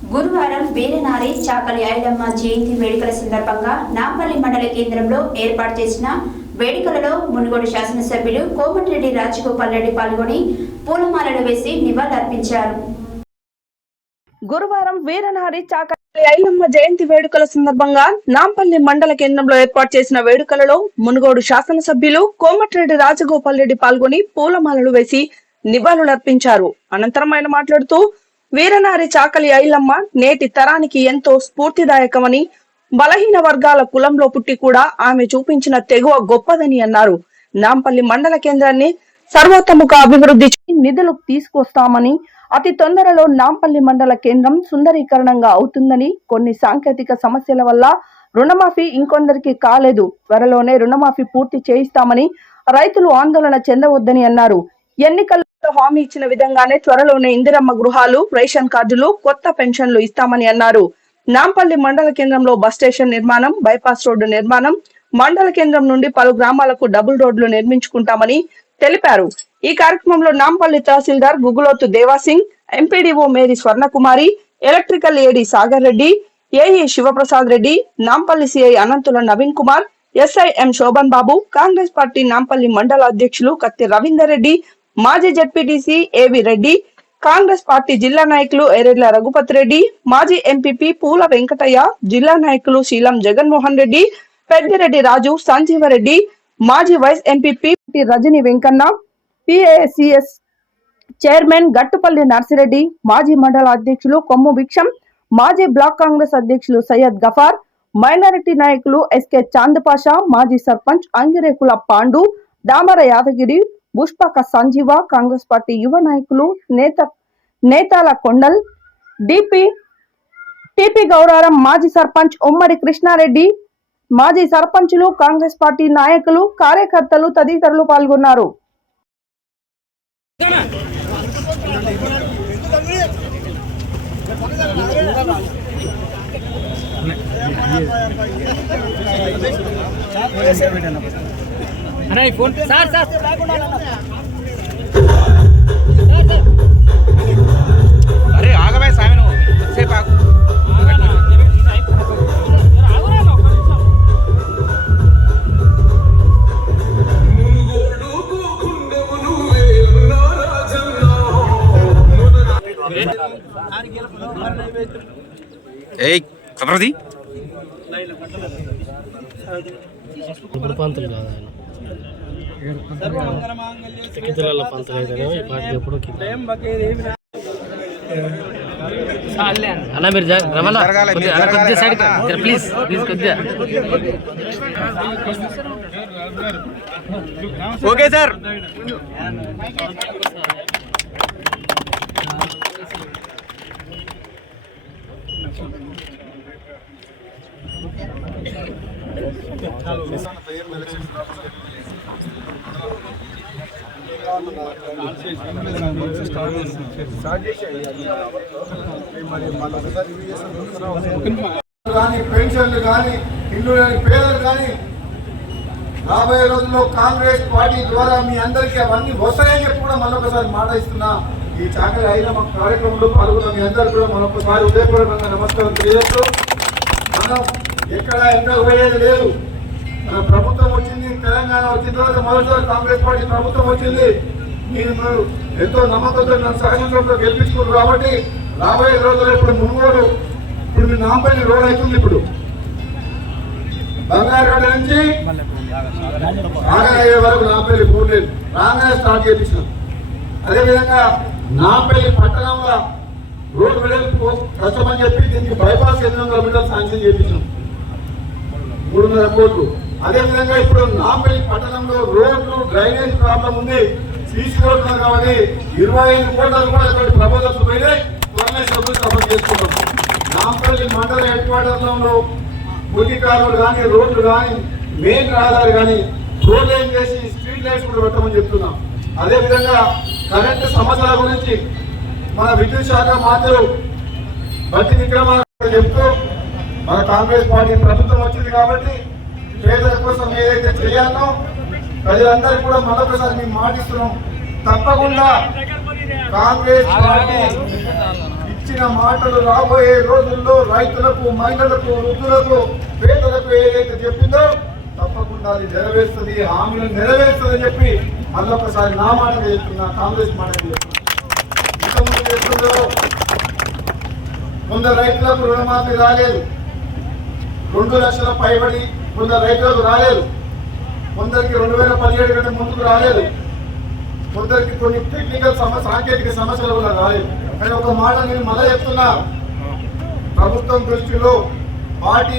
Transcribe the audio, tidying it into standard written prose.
గురువారం వీరనారి చాకలి ఐలమ్మ జయంతి వేడుకల సందర్భంగా నాంపల్లి మండల కేంద్రంలో ఏర్పాటు చేసిన వేడుకలలో మునుగోడు శాసనసభ్యులు కోమటిరెడ్డి రాజగోపాల్ రెడ్డి పాల్గొని పూలమాలలు వేసి నివాళులర్పించారు. గురువారం వీరనారి చాకలి ఐలమ్మ జయంతి వేడుకల సందర్భంగా నాంపల్లి మండల కేంద్రంలో ఏర్పాటు చేసిన వేడుకలలో మునుగోడు శాసనసభ్యులు కోమటిరెడ్డి రాజగోపాల్ రెడ్డి పాల్గొని పూలమాలలు వేసి నివాళులర్పించారు. అనంతరం ఆయన మాట్లాడుతూ వీరనారి చాకలి ఐలమ్మ నేటి తరానికి ఎంతో స్ఫూర్తిదాయకమని, బలహీన వర్గాల కులంలో పుట్టి కూడా ఆమె చూపించిన తెగువ గొప్పదని అన్నారు. నాంపల్లి మండల కేంద్రాన్ని సర్వోత్తముఖ అభివృద్ధి నిధులు తీసుకొస్తామని, అతి తొందరలో నాంపల్లి మండల కేంద్రం సుందరీకరణంగా అవుతుందని, కొన్ని సాంకేతిక సమస్యల వల్ల రుణమాఫీ ఇంకొందరికి కాలేదు, త్వరలోనే రుణమాఫీ పూర్తి చేయిస్తామని, రైతులు ఆందోళన చెందవద్దని అన్నారు. ఎన్నికల్లో హామీ ఇచ్చిన విధంగానే త్వరలోనే ఇందిరమ్మ గృహాలు, రేషన్ కార్డులు, కొత్త పెన్షన్లు ఇస్తామని అన్నారు. నాంపల్లి మండల కేంద్రంలో బస్ స్టేషన్ నిర్మాణం, బైపాస్ రోడ్డు నిర్మాణం, మండల కేంద్రం నుండి పలు గ్రామాలకు డబుల్ రోడ్లు నిర్మించుకుంటామని తెలిపారు. ఈ కార్యక్రమంలో Nampally tahsildar Guguloth Devasingh, MPDO Mary Swarnakumari, electrical AD Sagar Reddy, AE Sivaprasad Reddy, Nampally CI Anantula Naveen Kumar, SI M Shobhan Babu, Congress party Nampally mandal అధ్యక్షులు కత్తి రవీందర్ రెడ్డి, మాజీ జెడ్పీటీసీ ఏవి రెడ్డి, కాంగ్రెస్ పార్టీ జిల్లా నాయకులు ఎరెడ్ల రఘుపతి రెడ్డి, మాజీ ఎంపీపీ పూల వెంకటయ్య, జిల్లా నాయకులు శీలం జగన్మోహన్ రెడ్డి, పెద్దిరెడ్డి రాజు, సంజీవరెడ్డి, మాజీ vice MPP Rajani Venkanna, PACS chairman Gattupalli Narsireddy, మాజీ మండల అధ్యక్షులు కొమ్ము భిక్షం, మాజీ బ్లాక్ కాంగ్రెస్ అధ్యక్షులు సయ్యద్ గఫార్, మైనారిటీ నాయకులు ఎస్కే చాందపాషా, మాజీ సర్పంచ్ అంగిరేకుల పాండు, దామర యాదగిరి, పుష్పక సంజీవ, కాంగ్రెస్ పార్టీ యువ నాయకులు నేతాల కొండల్, టిపి గౌరారం, మాజీ సర్పంచ్ ఉమ్మడి కృష్ణారెడ్డి, మాజీ సర్పంచులు, కాంగ్రెస్ పార్టీ నాయకులు, కార్యకర్తలు తదితరులు పాల్గొన్నారు. अरे आगे भाई सामने हो से पाक ए खबर दी పంతులు కాదు ఆయన పంతులు అయితే ఈ పాటికి ఎప్పుడు అన్న మీరు కొద్దిగా సైడ్ ప్లీజ్ ప్లీజ్ కొద్దిగా ఓకే సార్ పెన్షన్లు కానీ ఇల్లు లేని పేదలు కానీ రాబోయే రోజుల్లో కాంగ్రెస్ పార్టీ ద్వారా మీ అందరికీ అవన్నీ వస్తాయని చెప్పి కూడా మరొకసారి మాట ఇస్తున్నా. ఈ చాకలి ఐలమ్మ కార్యక్రమంలో పాల్గొన్న మీ అందరికీ కూడా మరొకసారి ఉదయపూర్వకంగా నమస్కారం తెలియజేస్తూ, మనం ఎక్కడ ఎంతో పోయేది లేదు. మన ప్రభుత్వం వచ్చింది, తెలంగాణ వచ్చిన తర్వాత మొదటిసారి కాంగ్రెస్ పార్టీ ప్రభుత్వం వచ్చింది. మీరు ఎంతో నమ్మకంతో నన్ను శాసనసభలో గెలిపించుకున్నారు కాబట్టి రాబోయే రోజుల్లో ఇప్పుడు మునుగోడు, ఇప్పుడు మీ నాంపల్లి రోడ్ అవుతుంది. ఇప్పుడు బంగారుగడ్డ నుంచి రాగాయ వరకు నాంపల్లి పూర్లేదు రాగానే స్టార్ట్ చేయించినాం. అదేవిధంగా నాంపల్లి పట్టణంలో రోడ్డు వెడల్పు కష్టమని చెప్పి దీనికి బైపాస్ 800 మీటర్లు శాంక్షన్ చేయించినాం, 300 కోట్లు. అదేవిధంగా ఇప్పుడు నాంపల్లి పట్టణంలో రోడ్లు డ్రైనేజ్ ప్రాబ్లం ఉంది, సీసీ రోడ్లు కాబట్టి 25 కోట్ల రూపాయలతో ప్రపోజల్స్ పోయినాయి. త్వరలో సభ్యులు సపోర్ట్ చేసుకుంటాం. నాంపల్లి మండల హెడ్ క్వార్టర్లో మురికి కాలువలు కానీ, రోడ్లు కానీ, మెయిన్ రహదారి కానీ రోడ్లు ఏం చేసి స్ట్రీట్ లైట్స్ కూడా పెట్టమని చెప్తున్నాం. అదేవిధంగా కరెంటు సమస్యల గురించి మన విద్యుత్ శాఖ మంత్రులు బట్టి విక్రమార్క చెప్తూ, మన కాంగ్రెస్ పార్టీ ప్రభుత్వం వచ్చింది కాబట్టి పేదల కోసం ఏదైతే చేయాలో ప్రజలందరికీ కూడా మరొకసారి మేము మాటిస్తున్నాం. తప్పకుండా కాంగ్రెస్ పార్టీ ఇచ్చిన మాటలు రాబోయే రోజుల్లో రైతులకు, మహిళలకు, వృద్ధులకు, పేదలకు ఏదైతే చెప్పిందో తప్పకుండా అది నెరవేరుస్తుంది, హామీలు నెరవేరుస్తుందని చెప్పి మళ్ళొకసారి నా మాట చెప్తున్నా, కాంగ్రెస్ మాట చెప్తున్నా. ఇంతకుముందు చెప్తుందో కొందరు రైతులకు రుణమాఫీ రాలేదు, 2 లక్షల పైబడి కొందరు రైతులకు రాలేదు, కొందరికి 2017 కంటే ముందుకు రాలేదు, కొందరికి కొన్ని టెక్నికల్ సాంకేతిక సమస్యలు కూడా రాలేదు. కానీ ఒక మాట నేను మళ్ళీ చెప్తున్నా, ప్రభుత్వం దృష్టిలో పార్టీ